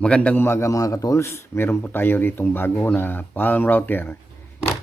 Magandang umaga mga katools. Meron po tayo ditong bago na palm router.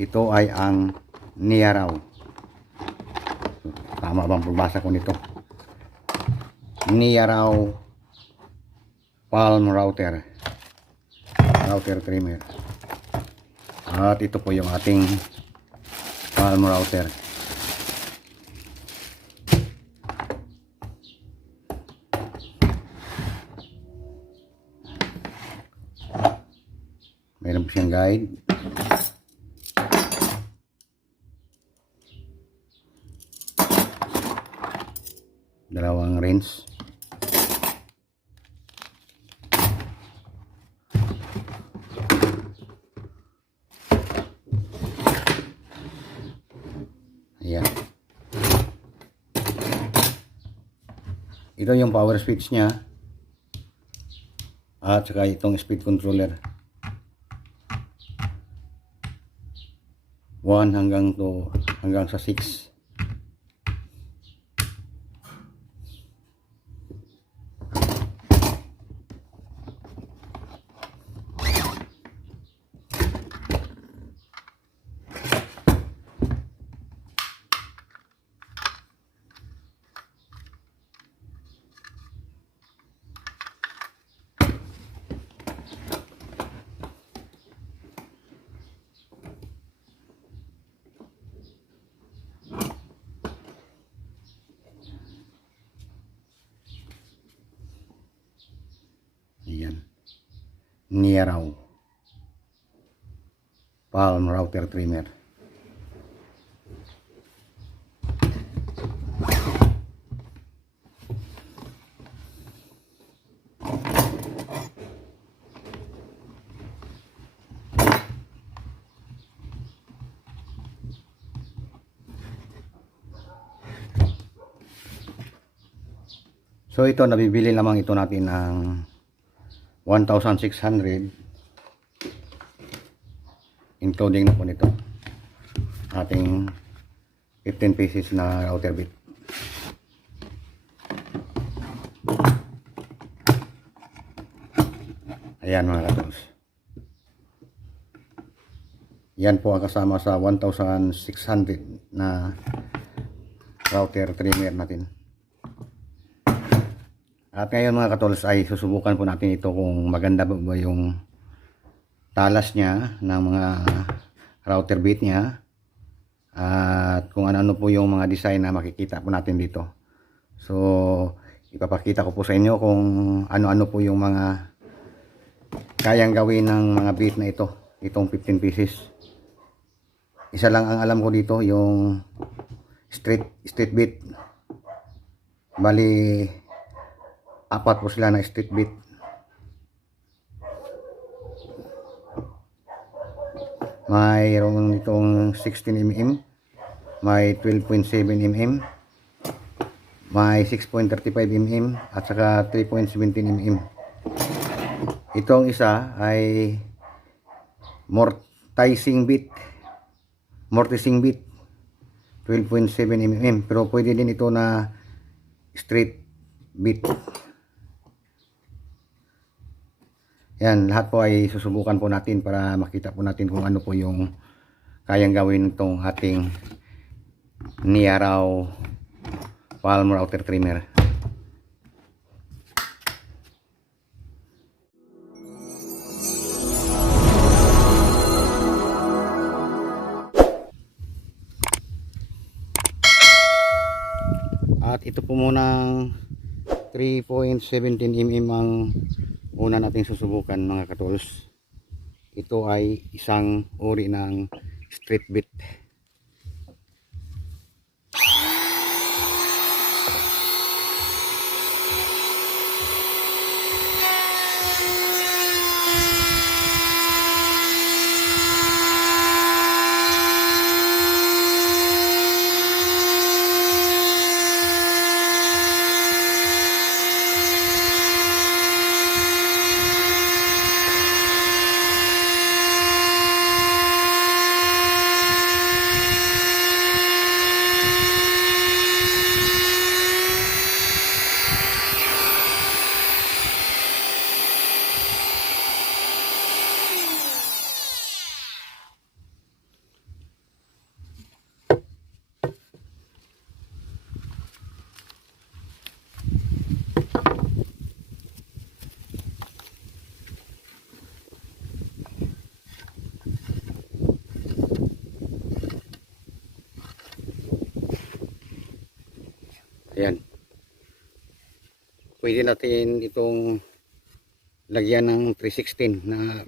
Ito ay ang Niaraw. Tama bang pagbasa ko nito? Niaraw palm router. Router trimmer. At ito po yung ating palm router. Meron po siyang guide. Dalawang rinse. Ayan. Ito yung power switch niya. At saka itong speed controller. 1 hanggang sa 6. Ayan. Niaraw palm router trimmer. So ito, nabibili lamang ito natin ng 1,600, including na po nito ating 15 pieces na router bit. Ayan mga katools, yan po ang kasama sa 1,600 na router trimmer natin. At ngayon mga katools ay susubukan po natin ito kung maganda ba yung talas niya ng mga router bit niya, at kung ano po yung mga design na makikita po natin dito. So ipapakita ko po sa inyo kung ano-ano po yung mga kayang gawin ng mga bit na ito, itong 15 pieces. Isa lang ang alam ko dito, yung straight bit. Bali apat po sila na straight bit. Mayroon itong 16mm, may 12.7 mm, may 6.35 mm at saka 3.17 mm. Itong isa ay mortising bit 12.7 mm, pero pwede din ito na straight bit. Yan, lahat po ay susubukan po natin para makita po natin kung ano po yung kayang gawin itong ating Niaraw palm router trimmer. At ito po munang 3.17 mm ang una nating susubukan mga katools. Ito ay isang uri ng straight bit. pwede natin itong lagyan ng 316 na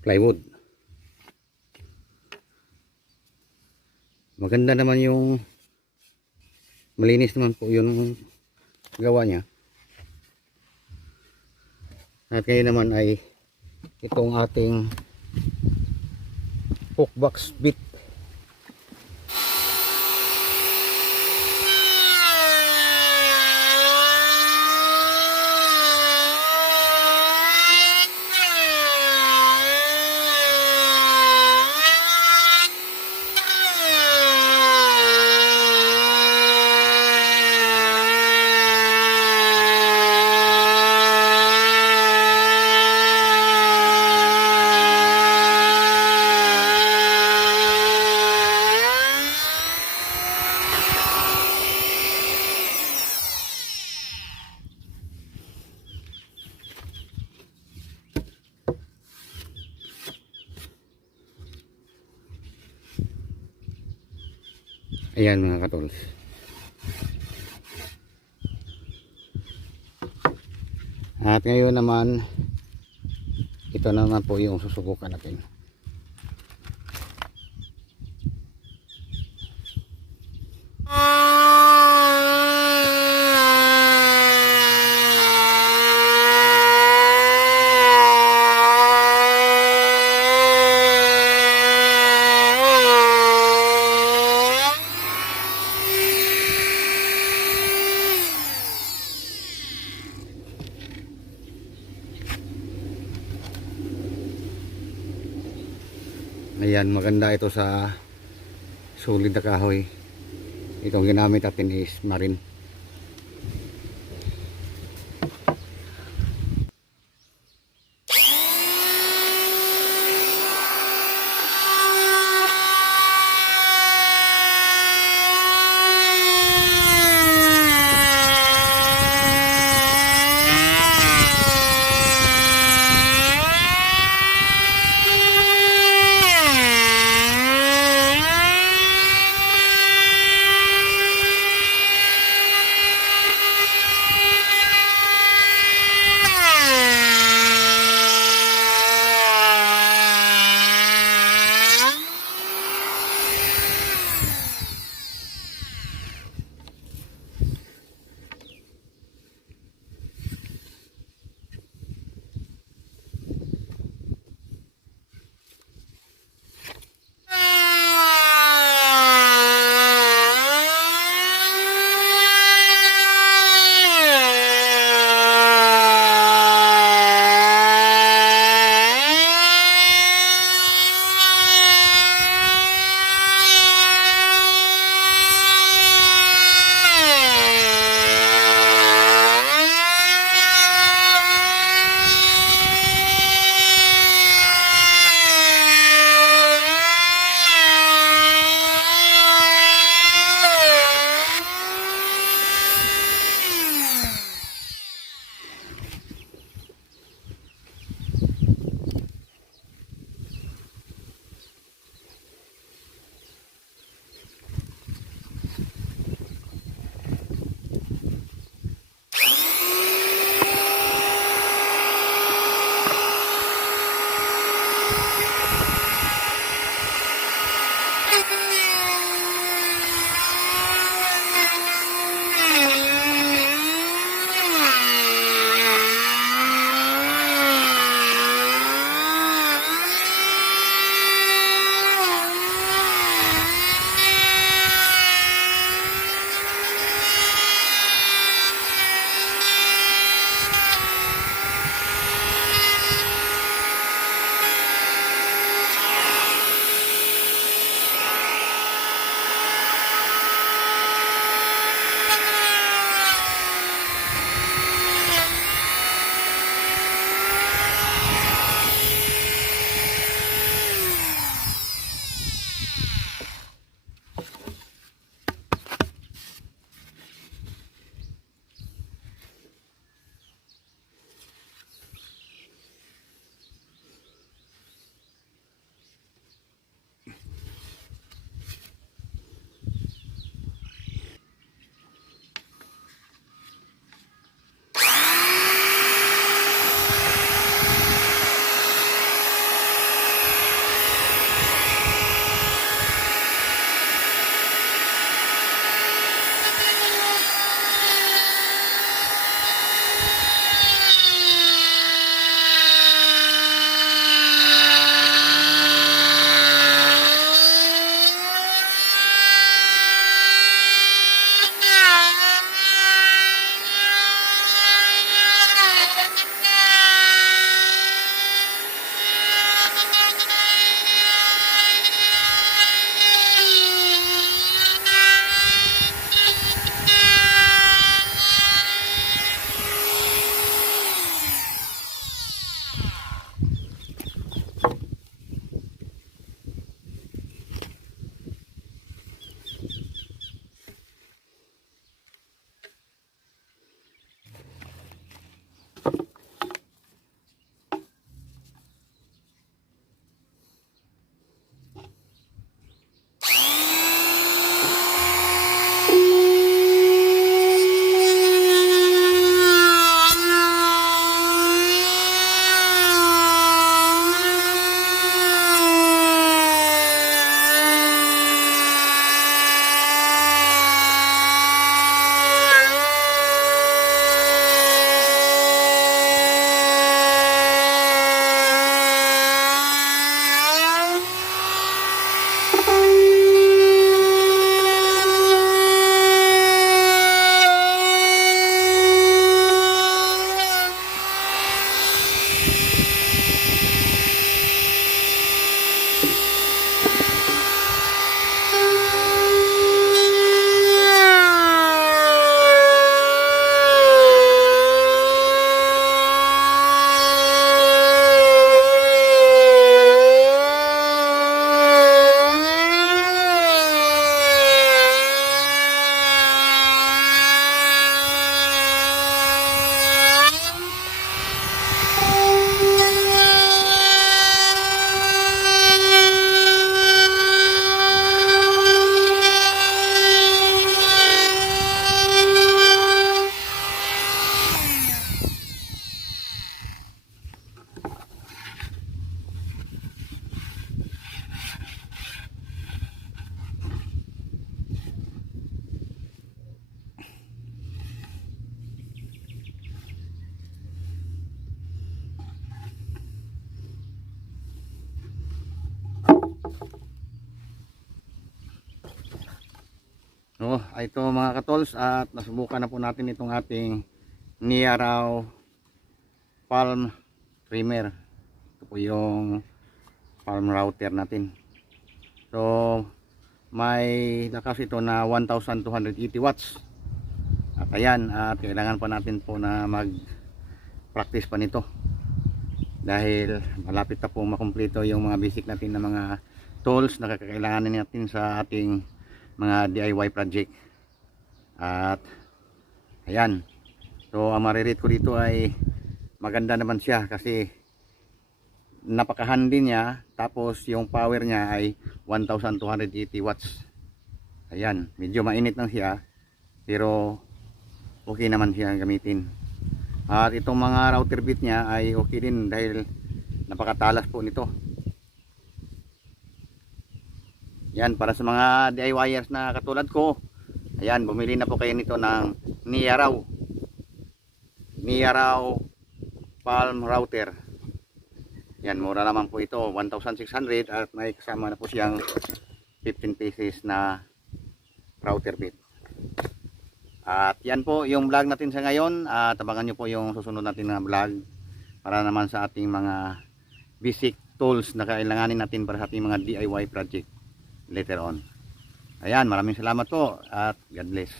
plywood. Maganda naman yung malinis naman po yung gawa niya. At ngayon naman ay itong ating hook box bit. Ayan mga katols. At ngayon naman, ito naman po yung susubukan natin. Ayan, maganda ito sa solid na kahoy. Itong ginamit natin is marine. ito mga katols, at nasubukan na po natin itong ating Niaraw palm trimmer. Ito po yung palm router natin. So may lakas ito na 1280 watts. At ayan, at kailangan pa natin po na mag practice pa nito dahil malapit na po makumpleto yung mga basic natin na mga tools na kakailanganin natin sa ating mga DIY project. At ayan, so ang marirate ko dito ay maganda naman siya kasi napaka-handy niya, tapos yung power niya ay 1280 watts. Ayan, medyo mainit lang siya pero okay naman siya gamitin. At itong mga router bit niya ay okay din dahil napakatalas po nito. Yan, para sa mga DIYers na katulad ko, ayan, bumili na po kayo nito ng Niaraw palm router. Yan, mura naman po ito, 1,600, at may kasama na po siyang 15 pieces na router bit. At yan po yung vlog natin sa ngayon. At abangan nyo po yung susunod natin na vlog para naman sa ating mga basic tools na kailanganin natin para sa ating mga DIY project later on. Ayan, maraming salamat po at God bless.